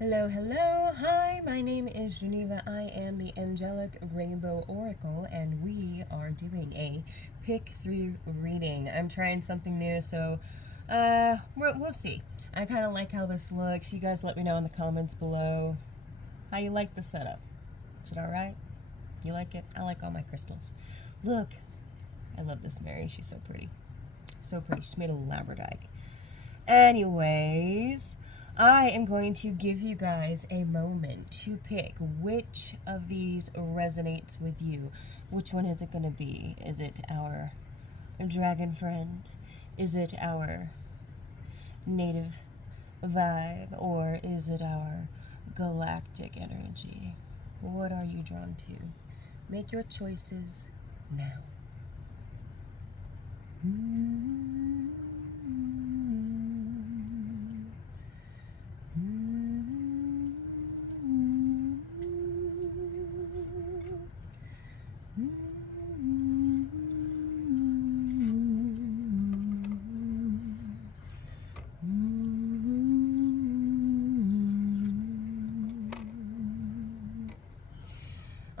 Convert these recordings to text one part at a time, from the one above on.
Hello, hello. Hi, my name is Geneva. I am the Angelic Rainbow Oracle, and we are doing a pick 3 reading. I'm trying something new, so we'll see. I kind of like how this looks. You guys let me know in the comments below how you like the setup. Is it alright? You like it? I like all my crystals. Look, I love this Mary. She's so pretty. So pretty. She's made of labradorite. Anyways, I am going to give you guys a moment to pick which of these resonates with you. Which one is it going to be? Is it our dragon friend? Is it our native vibe? Or is it our galactic energy? What are you drawn to? Make your choices now.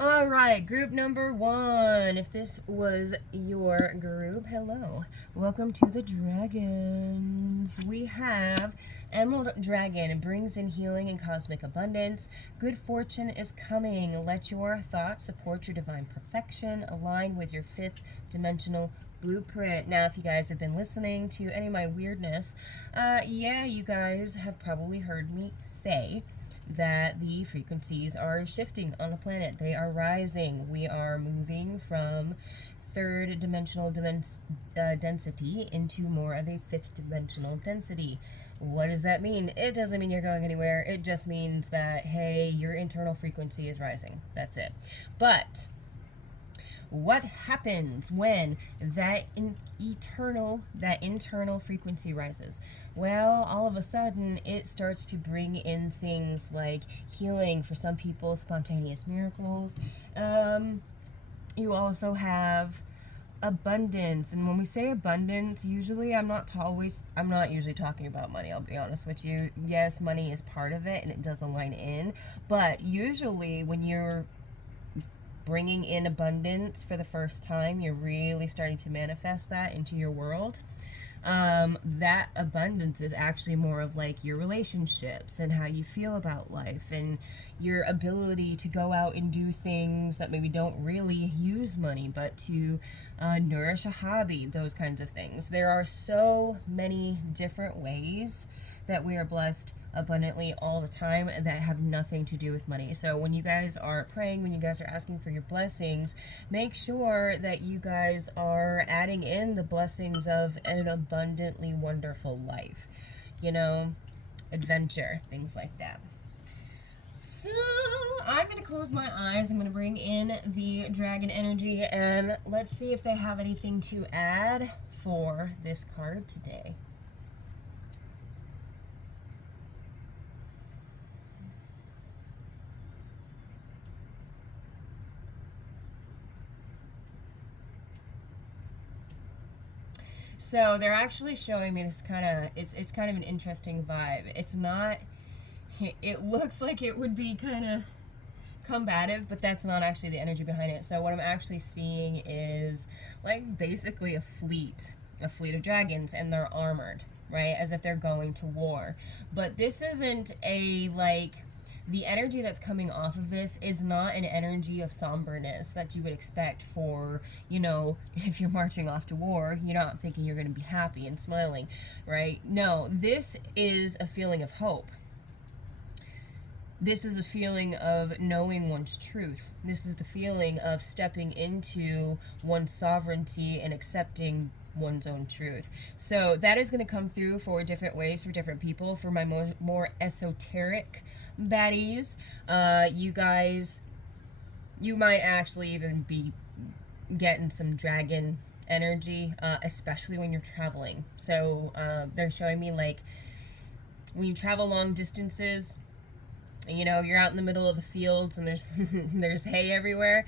All right, group number 1. If this was your group, hello. Welcome to the dragons. We have Emerald Dragon. It brings in healing and cosmic abundance. Good fortune is coming. Let your thoughts support your divine perfection. Align with your 5th dimensional blueprint. Now, if you guys have been listening to any of my weirdness, yeah, you guys have probably heard me say that the frequencies are shifting on the planet. They are rising. We are moving from 3rd dimensional density into more of a 5th dimensional density. What does that mean? It doesn't mean you're going anywhere. It just means that, hey, your internal frequency is rising. That's it. But what happens when that internal frequency rises? Well, all of a sudden it starts to bring in things like healing, for some people spontaneous miracles. You also have abundance, and when we say abundance, usually I'm not usually talking about money. I'll be honest with you. Yes, money is part of it and it does align in, but usually when you're bringing in abundance for the first time, you're really starting to manifest that into your world. That abundance is actually more of like your relationships and how you feel about life and your ability to go out and do things that maybe don't really use money, but to nourish a hobby, those kinds of things. There are so many different ways that we are blessed abundantly all the time that have nothing to do with money. So when you guys are praying, when you guys are asking for your blessings, make sure that you guys are adding in the blessings of an abundantly wonderful life, adventure, things like that. So I'm going to close my eyes. I'm going to bring in the dragon energy and let's see if they have anything to add for this card today. So they're actually showing me this it's kind of an interesting vibe. It's not, it looks like it would be kind of combative, but that's not actually the energy behind it. So what I'm actually seeing is like basically a fleet of dragons, and they're armored, right? As if they're going to war. But this isn't the energy that's coming off of this is not an energy of somberness that you would expect for, if you're marching off to war, you're not thinking you're going to be happy and smiling, right? No, this is a feeling of hope. This is a feeling of knowing one's truth. This is the feeling of stepping into one's sovereignty and accepting one's own truth. So that is going to come through for different ways for different people. For my more esoteric baddies, you guys, you might actually even be getting some dragon energy, especially when you're traveling. So they're showing me like when you travel long distances, you're out in the middle of the fields and there's there's hay everywhere.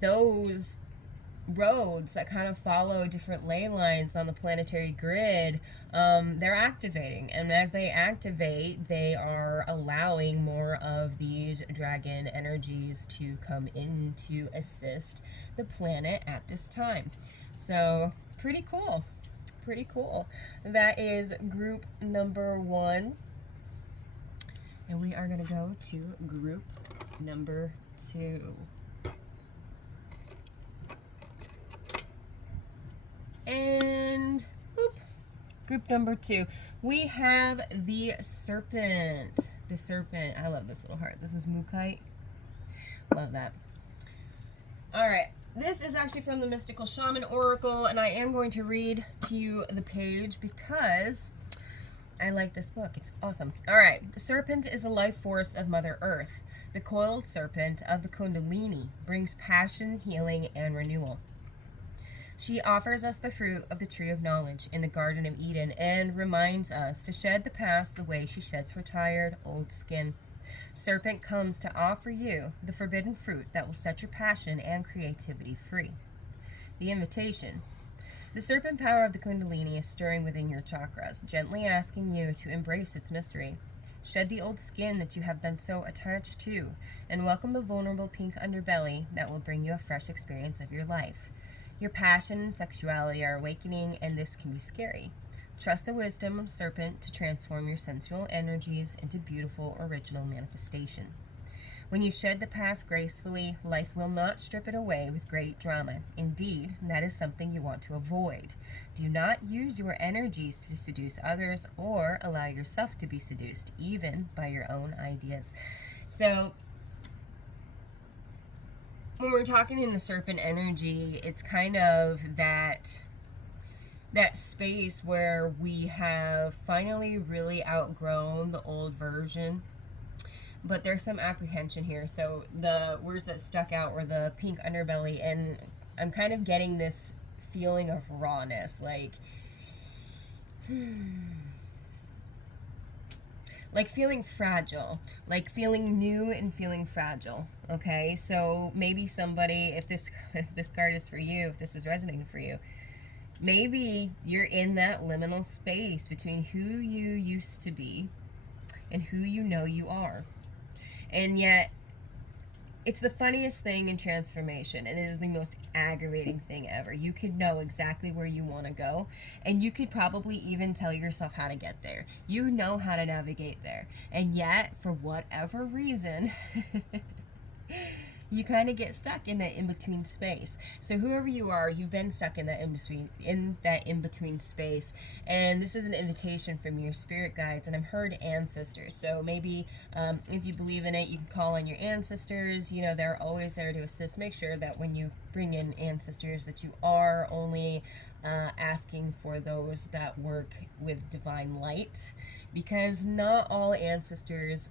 Those roads that kind of follow different ley lines on the planetary grid, they're activating. And as they activate, they are allowing more of these dragon energies to come in to assist the planet at this time. So, pretty cool. Pretty cool. That is group number 1. And we are going to go to group number 2. And boop, group number 2, we have the serpent. The serpent. I love this little heart. This is Mukite. Love that. All right. This is actually from the Mystical Shaman Oracle, and I am going to read to you the page because I like this book. It's awesome. All right. The serpent is the life force of Mother Earth. The coiled serpent of the Kundalini brings passion, healing, and renewal. She offers us the fruit of the tree of knowledge in the Garden of Eden and reminds us to shed the past the way she sheds her tired, old skin. Serpent comes to offer you the forbidden fruit that will set your passion and creativity free. The invitation. The serpent power of the Kundalini is stirring within your chakras, gently asking you to embrace its mystery. Shed the old skin that you have been so attached to, and welcome the vulnerable pink underbelly that will bring you a fresh experience of your life. Your passion and sexuality are awakening, and this can be scary. Trust the wisdom of serpent to transform your sensual energies into beautiful, original manifestation. When you shed the past gracefully, life will not strip it away with great drama. Indeed, that is something you want to avoid. Do not use your energies to seduce others or allow yourself to be seduced, even by your own ideas. So, when we're talking in the serpent energy, it's kind of that space where we have finally really outgrown the old version, but there's some apprehension here. So the words that stuck out were the pink underbelly, and I'm kind of getting this feeling of rawness, like feeling fragile, like feeling new and feeling fragile. Okay, so maybe somebody, if this card is for you, if this is resonating for you, maybe you're in that liminal space between who you used to be and who you know you are. And yet, it's the funniest thing in transformation, and it is the most aggravating thing ever. You could know exactly where you want to go, and you could probably even tell yourself how to get there. You know how to navigate there. And yet, for whatever reason, you kind of get stuck in that in-between space. So whoever you are, you've been stuck in that in-between space. And this is an invitation from your spirit guides, and I've heard ancestors. So maybe if you believe in it, you can call on your ancestors. You know, they're always there to assist. Make sure that when you bring in ancestors that you are only asking for those that work with divine light, because not all ancestors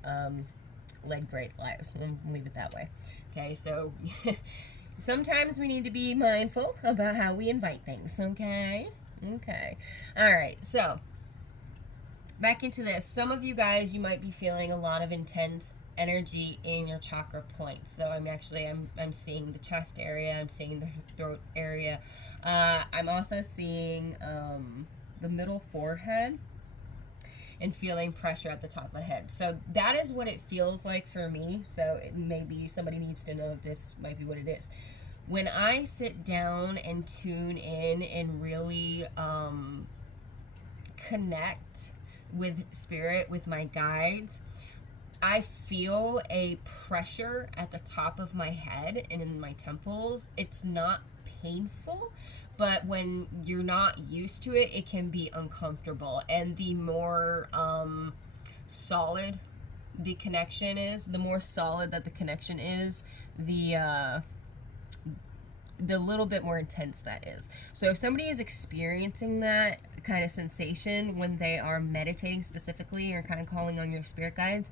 led great lives. I'm gonna leave it that way. Okay, so sometimes we need to be mindful about how we invite things, okay? Okay. All right, so back into this. Some of you guys, you might be feeling a lot of intense energy in your chakra points. So I'm seeing the chest area, I'm seeing the throat area. I'm also seeing the middle forehead, and feeling pressure at the top of the head. So that is what it feels like for me. So maybe somebody needs to know that this might be what it is. When I sit down and tune in and really connect with spirit, with my guides, I feel a pressure at the top of my head and in my temples. It's not painful, but when you're not used to it, it can be uncomfortable. And the more solid the connection is, the more solid that the connection is, the little bit more intense that is. So if somebody is experiencing that kind of sensation when they are meditating specifically, or kind of calling on your spirit guides,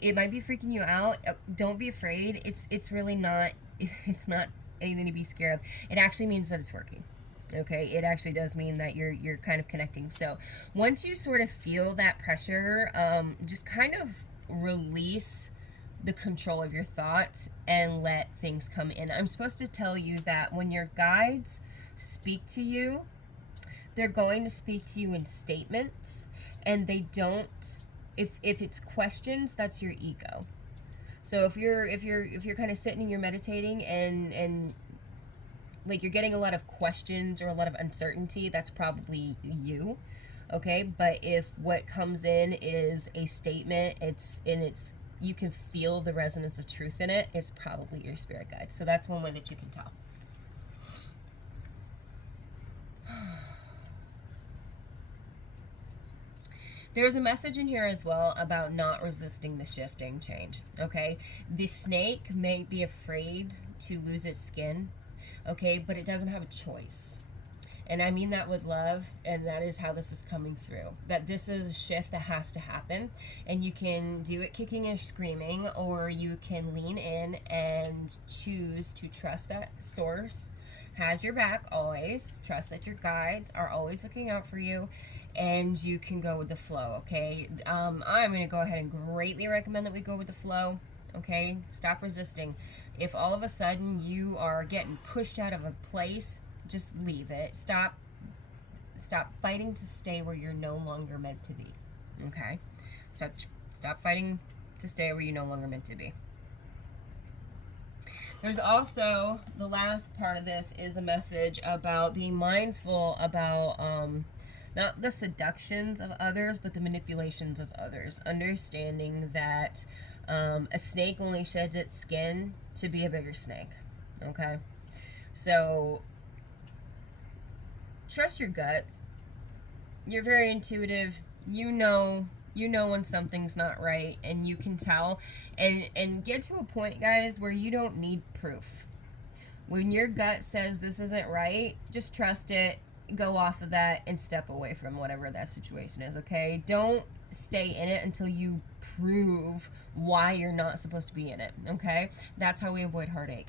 it might be freaking you out. Don't be afraid. It's really not. It's not anything to be scared of. It actually means that it's working. Okay, it actually does mean that you're kind of connecting. So once you sort of feel that pressure, just kind of release the control of your thoughts and let things come in. I'm supposed to tell you that when your guides speak to you, they're going to speak to you in statements, and they don't, if it's questions, that's your ego. So if you're kind of sitting and you're meditating and like you're getting a lot of questions or a lot of uncertainty, that's probably you. Okay? But if what comes in is a statement, it's you can feel the resonance of truth in it, it's probably your spirit guide. So that's one way that you can tell. There's a message in here as well about not resisting the shifting change, okay? The snake may be afraid to lose its skin, okay, but it doesn't have a choice. And I mean that with love, and that is how this is coming through. That this is a shift that has to happen, and you can do it kicking and screaming, or you can lean in and choose to trust that source has your back always. Trust that your guides are always looking out for you, and you can go with the flow, okay? I'm going to go ahead and greatly recommend that we go with the flow, okay? Stop resisting. If all of a sudden you are getting pushed out of a place, just leave it. Stop fighting to stay where you're no longer meant to be, okay? Stop fighting to stay where you're no longer meant to be. There's also, the last part of this is a message about being mindful about not the seductions of others, but the manipulations of others. Understanding that a snake only sheds its skin to be a bigger snake, okay? So, trust your gut. You're very intuitive. You know when something's not right, and you can tell. And get to a point, guys, where you don't need proof. When your gut says this isn't right, just trust it, go off of that, and step away from whatever that situation is, okay? Don't stay in it until you prove why you're not supposed to be in it, okay? That's how we avoid heartache.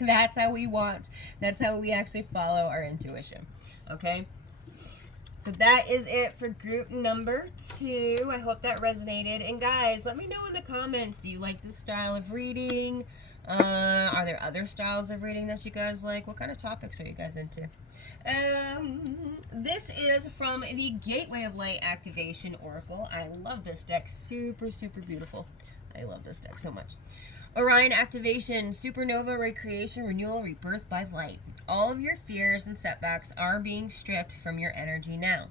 That's how we actually follow our intuition, okay? So that is it for group number 2. I hope that resonated. And guys, let me know in the comments, do you like this style of reading? Are there other styles of reading that you guys like? What kind of topics are you guys into? This is from the Gateway of Light Activation Oracle. I love this deck. Super, super beautiful. I love this deck so much. Orion Activation, Supernova, Recreation, Renewal, Rebirth by Light. All of your fears and setbacks are being stripped from your energy now.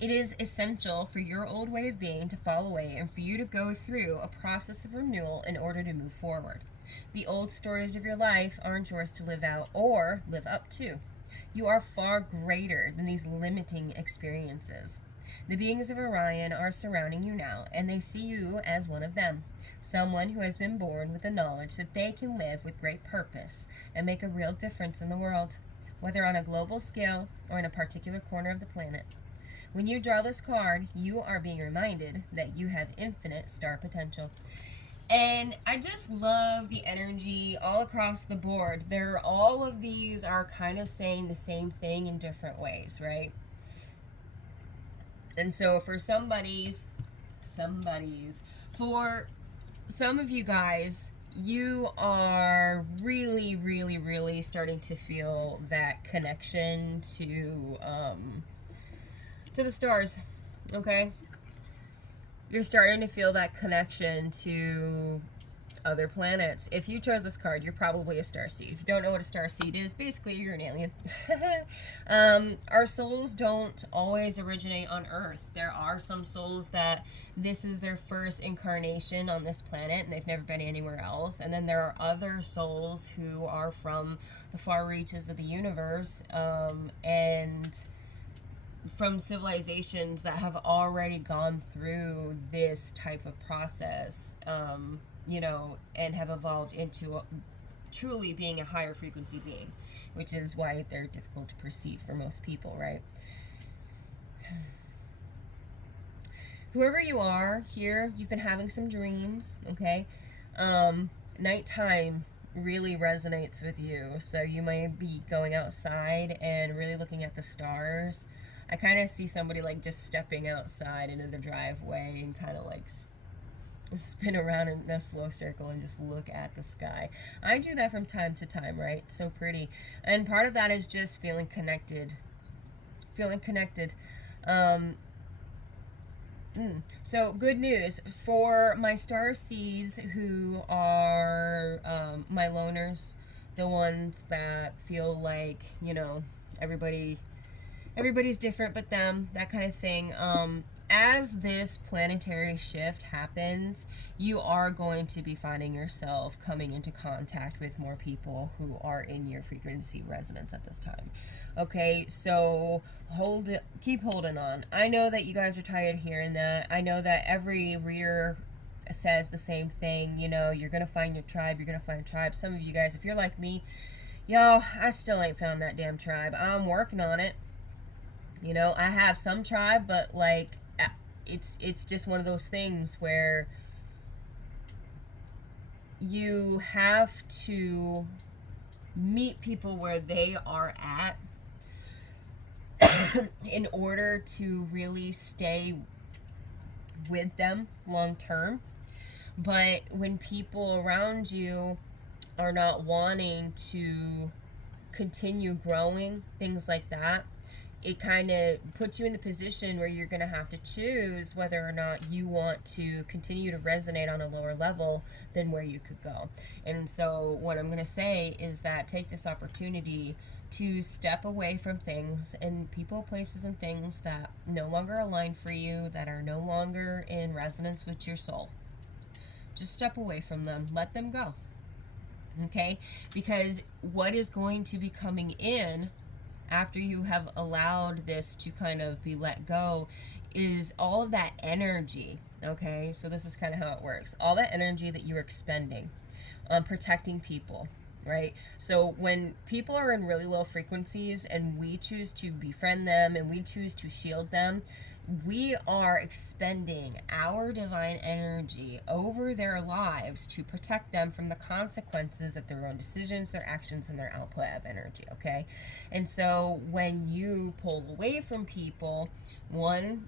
It is essential for your old way of being to fall away and for you to go through a process of renewal in order to move forward. The old stories of your life aren't yours to live out or live up to. You are far greater than these limiting experiences. The beings of Orion are surrounding you now, and they see you as one of them. Someone who has been born with the knowledge that they can live with great purpose and make a real difference in the world, whether on a global scale or in a particular corner of the planet. When you draw this card, you are being reminded that you have infinite star potential. And I just love the energy all across the board. All of these are kind of saying the same thing in different ways, right? And so for for some of you guys, you are really, really, really starting to feel that connection to the stars, okay? You're starting to feel that connection to other planets. If you chose this card, you're probably a starseed. If you don't know what a starseed is, basically you're an alien. Our souls don't always originate on Earth. There are some souls that this is their first incarnation on this planet and they've never been anywhere else. And then there are other souls who are from the far reaches of the universe, and from civilizations that have already gone through this type of process, and have evolved into truly being a higher frequency being, which is why they're difficult to perceive for most people, right? Whoever you are here, you've been having some dreams, okay? Nighttime really resonates with you, so you might be going outside and really looking at the stars. I kind of see somebody like just stepping outside into the driveway and kind of like spin around in a slow circle and just look at the sky. I do that from time to time, right? So pretty. And part of that is just feeling connected. Feeling connected. Um, So, good news for my star seeds who are my loners, the ones that feel like, everybody everybody's different but them, that kind of thing. As this planetary shift happens, you are going to be finding yourself coming into contact with more people who are in your frequency resonance at this time. Okay, so keep holding on. I know that you guys are tired of hearing that. I know that every reader says the same thing. You're gonna find your tribe. You're gonna find a tribe. Some of you guys, if you're like me, y'all, I still ain't found that damn tribe. I'm working on it. I have some tribe, but like it's just one of those things where you have to meet people where they are at in order to really stay with them long term. But when people around you are not wanting to continue growing, things like that, it kind of puts you in the position where you're going to have to choose whether or not you want to continue to resonate on a lower level than where you could go. And so what I'm going to say is that take this opportunity to step away from things and people, places, and things that no longer align for you, that are no longer in resonance with your soul. Just step away from them. Let them go. Okay? Because what is going to be coming in after you have allowed this to kind of be let go is all of that energy. Okay, so this is kind of how it works. All that energy that you're expending on protecting people, right? So when people are in really low frequencies and we choose to befriend them and we choose to shield them, we are expending our divine energy over their lives to protect them from the consequences of their own decisions, their actions, and their output of energy, okay? And so when you pull away from people, one,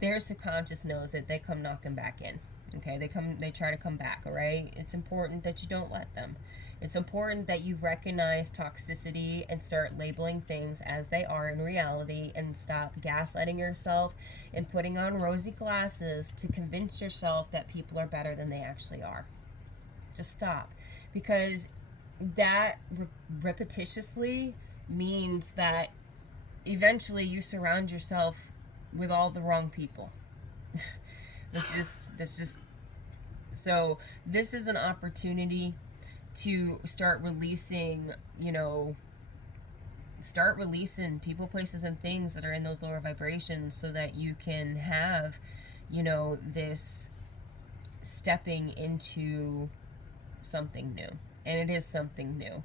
their subconscious knows that they come knocking back in, okay? They try to come back, all right? It's important that you don't let them. It's important that you recognize toxicity and start labeling things as they are in reality and stop gaslighting yourself and putting on rosy glasses to convince yourself that people are better than they actually are. Just stop. Because that repetitiously means that eventually you surround yourself with all the wrong people. That's just so this is an opportunity to start releasing people, places, and things that are in those lower vibrations so that you can have this stepping into something new. And it is something new.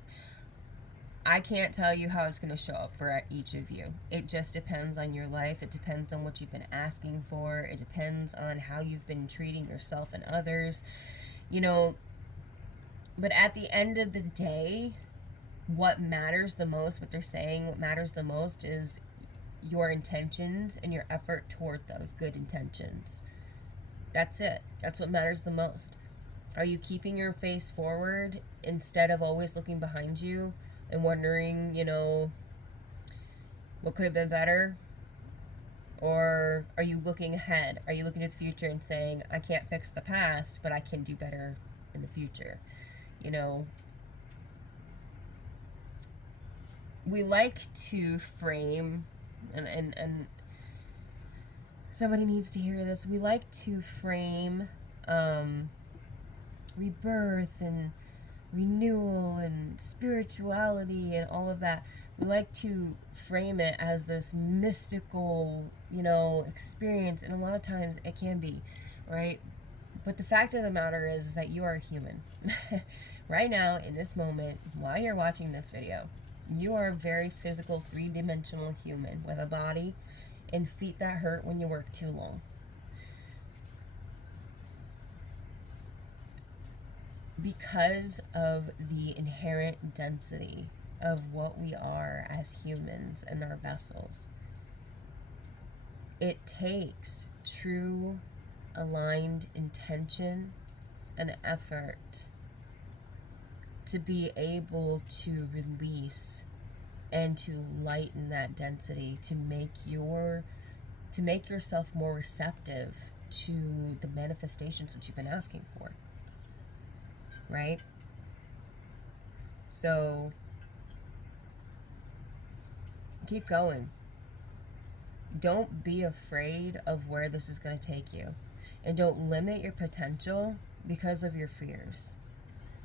I can't tell you how it's going to show up for each of you. It just depends on your life. It depends on what you've been asking for. It depends on how you've been treating yourself and others. But at the end of the day, what matters the most, what they're saying, what matters the most is your intentions and your effort toward those good intentions. That's it. That's what matters the most. Are you keeping your face forward instead of always looking behind you and wondering, what could have been better? Or are you looking ahead? Are you looking to the future and saying, I can't fix the past, but I can do better in the future? We like to frame, and somebody needs to hear this. We like to frame rebirth and renewal and spirituality and all of that. We like to frame it as this mystical, experience, and a lot of times it can be, right? But the fact of the matter is that you are a human. Right now, in this moment, while you're watching this video, you are a very physical, three-dimensional human with a body and feet that hurt when you work too long. Because of the inherent density of what we are as humans and our vessels, it takes true aligned intention and effort to be able to release and to lighten that density, to make yourself more receptive to the manifestations that you've been asking for, right? So keep going. Don't be afraid of where this is going to take you, and don't limit your potential because of your fears,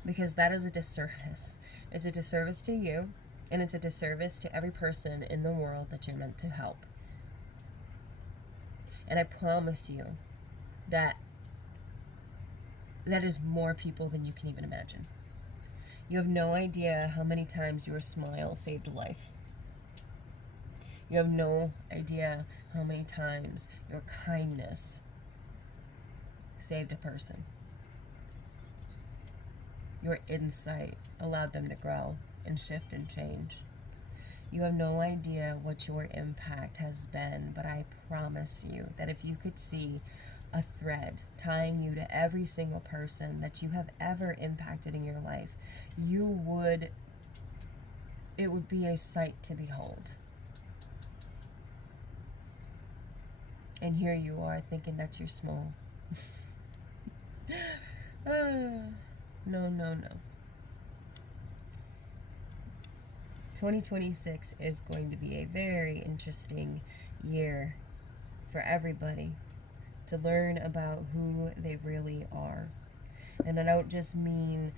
because that is a disservice. It's a disservice to you, and it's a disservice to every person in the world that you're meant to help. And I promise you that is more people than you can even imagine. You have no idea how many times your smile saved a life. You have no idea how many times your kindness saved a person. Your insight allowed them to grow and shift and change. You have no idea what your impact has been, but I promise you that if you could see a thread tying you to every single person that you have ever impacted in your life, it would be a sight to behold. And here you are thinking that you're small. No. 2026 is going to be a very interesting year for everybody to learn about who they really are. And I don't just mean,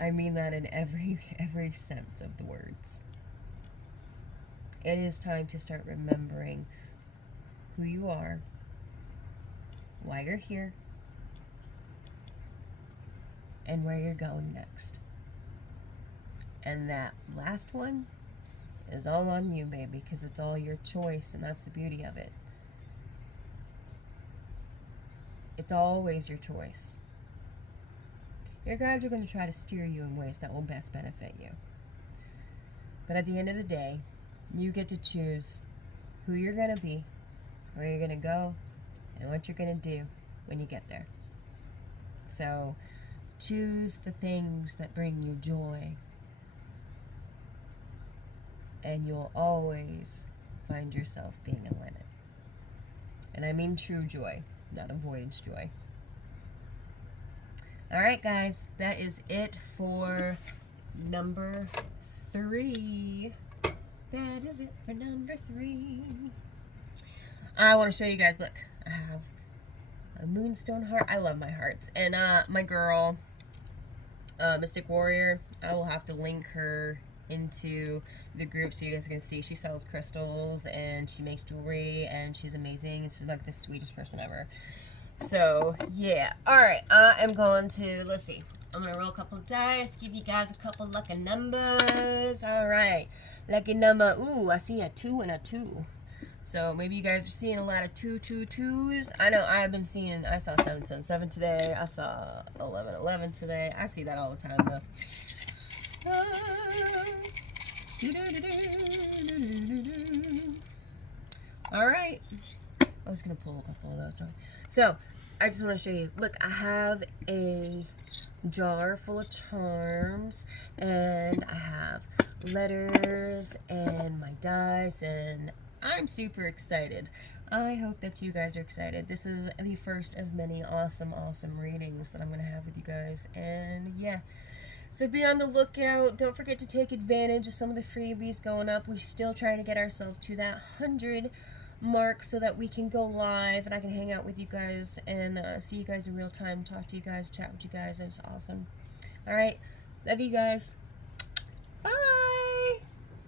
I mean that in every sense of the words. It is time to start remembering who you are, why you're here, and where you're going next. And that last one is all on you, baby, because it's all your choice, and that's the beauty of it. It's always your choice. Your guides are going to try to steer you in ways that will best benefit you. But at the end of the day, you get to choose who you're going to be, where you're going to go, and what you're going to do when you get there. So choose the things that bring you joy, and you'll always find yourself being in alignment. And I mean true joy, not avoidance joy. All right, guys, that is it for number 3. That is it for number 3. I want to show you guys, look, I have a moonstone heart. I love my hearts. And my girl, Mystic Warrior, I will have to link her into the group so you guys can see. She sells crystals and she makes jewelry and she's amazing. And she's like the sweetest person ever. So, yeah. Alright, I am going to, let's see. I'm going to roll a couple of dice, give you guys a couple lucky numbers. Alright. Lucky number, ooh, I see a 2 and a 2. So, maybe you guys are seeing a lot of 2s. I know I saw 777 today. I saw 1111 today. I see that all the time, though. Alright. I was going to pull a couple of those. So, I just want to show you. Look, I have a jar full of charms, and I have letters and my dice, and I'm super excited. I hope that you guys are excited. This is the first of many awesome readings that I'm going to have with you guys, and yeah. So be on the lookout. Don't forget to take advantage of some of the freebies going up. We're still trying to get ourselves to that 100 mark so that we can go live and I can hang out with you guys and see you guys in real time, talk to you guys, chat with you guys. It's awesome. All right. Love you guys. Bye.